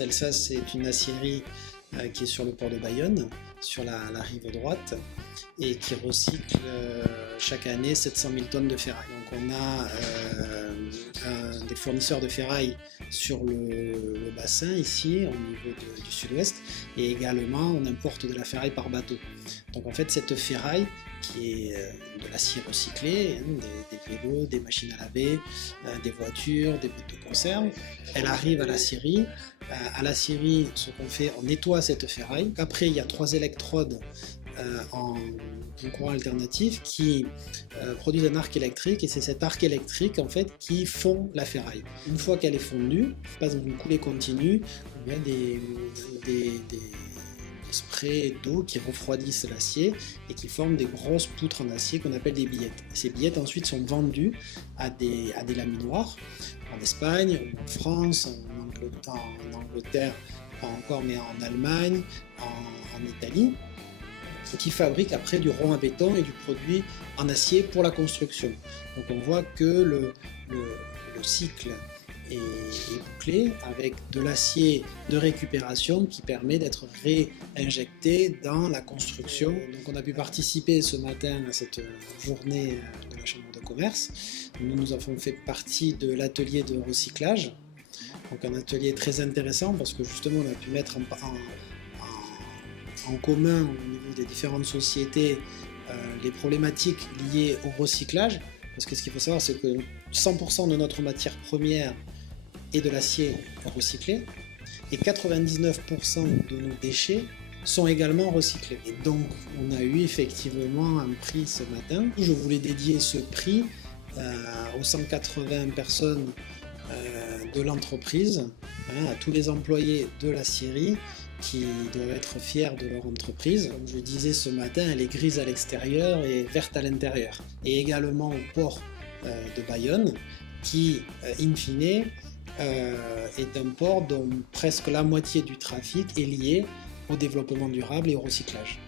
Celsas, c'est une acierie qui est sur le port de Bayonne, sur la rive droite, et qui recycle chaque année 700 000 tonnes de ferraille. Donc on a des fournisseurs de ferraille sur le bassin ici, au niveau du sud-ouest, et également on importe de la ferraille par bateau. Donc en fait cette ferraille, qui est de l'acier recyclé, des vélos, des machines à laver, des voitures, des boîtes de conserve, elle arrive à l'acierie. À l'acierie, ce qu'on fait, on nettoie cette ferraille. Après, il y a 3 électrodes en courant alternatif qui produisent un arc électrique, et c'est cet arc électrique en fait qui fond la ferraille. Une fois qu'elle est fondue, elle passe dans une coulée continue, il y a des sprays d'eau qui refroidissent l'acier et qui forment des grosses poutres en acier qu'on appelle des billettes. Et ces billettes ensuite sont vendues à des laminoirs en Espagne, en France, en Angleterre, pas encore, mais en Allemagne, en Italie, qui fabriquent après du rond à béton et du produit en acier pour la construction. Donc on voit que le cycle est bouclé avec de l'acier de récupération qui permet d'être réinjecté dans la construction. Donc on a pu participer ce matin à cette journée de la Chambre de commerce. Nous avons fait partie de l'atelier de recyclage, donc un atelier très intéressant parce que justement on a pu mettre en commun au niveau des différentes sociétés les problématiques liées au recyclage, parce que ce qu'il faut savoir c'est que 100% de notre matière première est de l'acier recyclé et 99% de nos déchets sont également recyclés. Et donc on a eu effectivement un prix ce matin. Je voulais dédier ce prix aux 180 personnes de l'entreprise, à tous les employés de l'acierie qui doivent être fiers de leur entreprise. Comme je disais ce matin, elle est grise à l'extérieur et verte à l'intérieur. Et également au port de Bayonne qui, in fine, est un port dont presque la moitié du trafic est lié au développement durable et au recyclage.